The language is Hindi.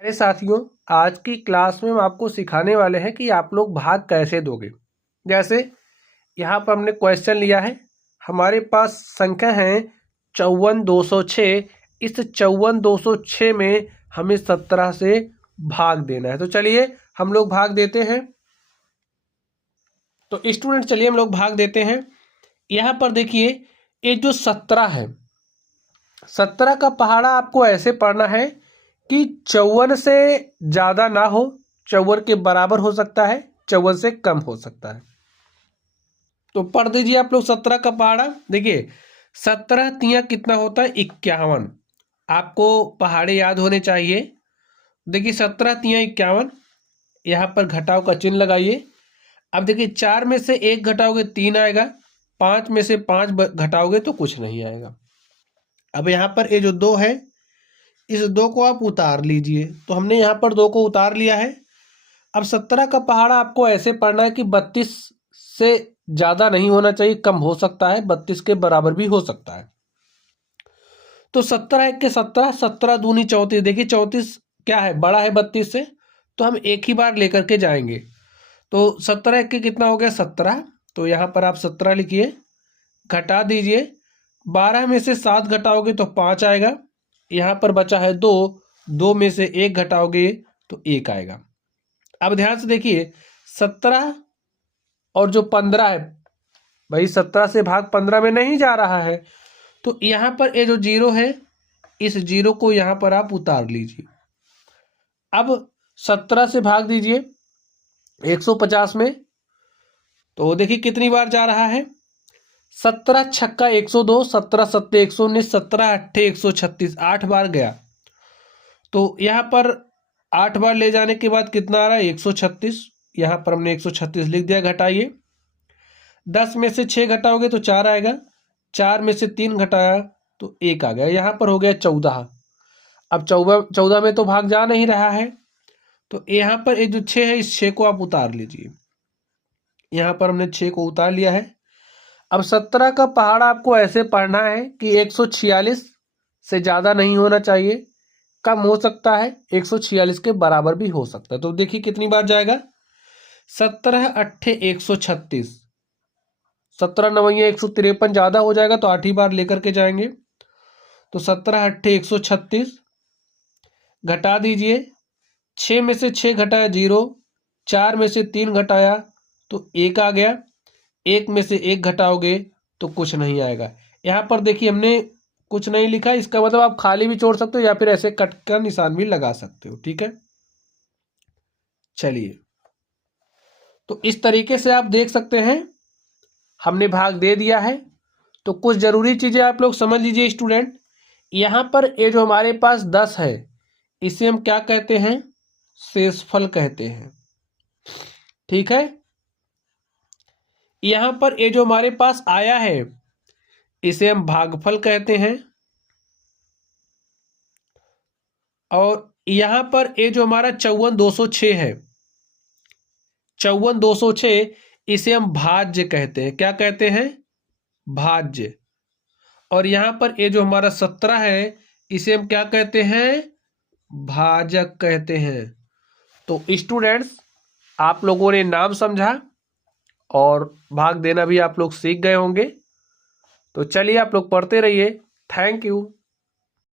अरे साथियों, आज की क्लास में हम आपको सिखाने वाले हैं कि आप लोग भाग कैसे दोगे। जैसे यहाँ पर हमने क्वेश्चन लिया है, हमारे पास संख्या है 54,206। इस 54,206 में हमें 17 से भाग देना है। तो चलिए हम लोग भाग देते हैं। तो स्टूडेंट चलिए हम लोग भाग देते हैं। यहाँ पर देखिए, ये जो 17 है, 17 का पहाड़ा आपको ऐसे पढ़ना है कि 54 से ज़्यादा ना हो, 54 के बराबर हो सकता है, 54 से कम हो सकता है। तो पढ़ दीजिए आप लोग 17 का पहाड़ा। देखिए 17 तिया कितना होता है, 51। आपको पहाड़े याद होने चाहिए। देखिए 17 तिया 51, यहाँ पर घटाव का चिन्ह लगाइए। अब देखिए 4 में से 1 घटाओगे 3 आएगा, 5 में से 5 घटाओगे तो कुछ नहीं आएगा। अब यहाँ पर ये जो 2 है, इस 2 को आप उतार लीजिए। तो हमने यहाँ पर 2 को उतार लिया है। अब 17 का पहाड़ा आपको ऐसे पढ़ना है कि 32 से ज़्यादा नहीं होना चाहिए, कम हो सकता है, 32 के बराबर भी हो सकता है। तो 17 एक के 17, 17 दूनी 34। देखिए 34 क्या है, बड़ा है 32 से, तो हम एक ही बार लेकर के जाएंगे। तो 17 एक के कितना हो गया, 17। तो यहाँ पर आप 17 लिखिए, घटा दीजिए। 12 में से 7 घटाओगे तो 5 आएगा। यहाँ पर बचा है 2, 2 में से 1 घटाओगे तो 1 आएगा। अब ध्यान से देखिए 17 और जो 15 है, भाई 17 से भाग 15 में नहीं जा रहा है, तो यहाँ पर ये जो 0 है, इस 0 को यहाँ पर आप उतार लीजिए। अब 17 से भाग दीजिए 150 में, तो देखिए कितनी बार जा रहा है, 17 छक्का 102, 17 सत्ते 119, 17 अट्ठे 136, 8 बार गया। तो यहाँ पर 8 बार ले जाने के बाद कितना आ रहा है, 136। यहाँ पर हमने 136 लिख दिया। घटाइए, 10 में से 6 घटाओगे तो 4 आएगा, 4 में से 3 घटाया तो 1 आ गया। यहाँ पर हो गया 14। अब 14 में तो भाग जा नहीं रहा है, तो यहाँ पर ये जो 6 है, इस 6 को आप उतार लीजिए। यहाँ पर हमने 6 को उतार लिया है। अब 17 का पहाड़ा आपको ऐसे पढ़ना है कि 146 से ज़्यादा नहीं होना चाहिए, कम हो सकता है, 146 के बराबर भी हो सकता है। तो देखिए कितनी बार जाएगा, 17 अट्ठे 136, 17 नवैया 153, ज़्यादा हो जाएगा तो 8 ही बार लेकर के जाएंगे। तो 17 अट्ठे 136, घटा दीजिए। 6 में से 6 घटाया 0, 4 में से 3 घटाया तो 1 आ गया, 1 में से 1 घटाओगे तो कुछ नहीं आएगा। यहाँ पर देखिए हमने कुछ नहीं लिखा, इसका मतलब आप खाली भी छोड़ सकते हो या फिर ऐसे कट का निशान भी लगा सकते हो। ठीक है, चलिए तो इस तरीके से आप देख सकते हैं, हमने भाग दे दिया है। तो कुछ जरूरी चीजें आप लोग समझ लीजिए स्टूडेंट। यहाँ पर ये जो हमारे पास 10 है, इसे हम क्या कहते हैं, शेषफल कहते हैं। ठीक है, यहाँ पर ये जो हमारे पास आया है, इसे हम भागफल कहते हैं। और यहाँ पर ये जो हमारा 54,206 है, 54,206, इसे हम भाज्य कहते हैं। क्या कहते हैं, भाज्य। और यहाँ पर ये जो हमारा 17 है, इसे हम क्या कहते हैं, भाजक कहते हैं। तो स्टूडेंट्स, आप लोगों ने नाम समझा और भाग देना भी आप लोग सीख गए होंगे। तो चलिए आप लोग पढ़ते रहिए। Thank you.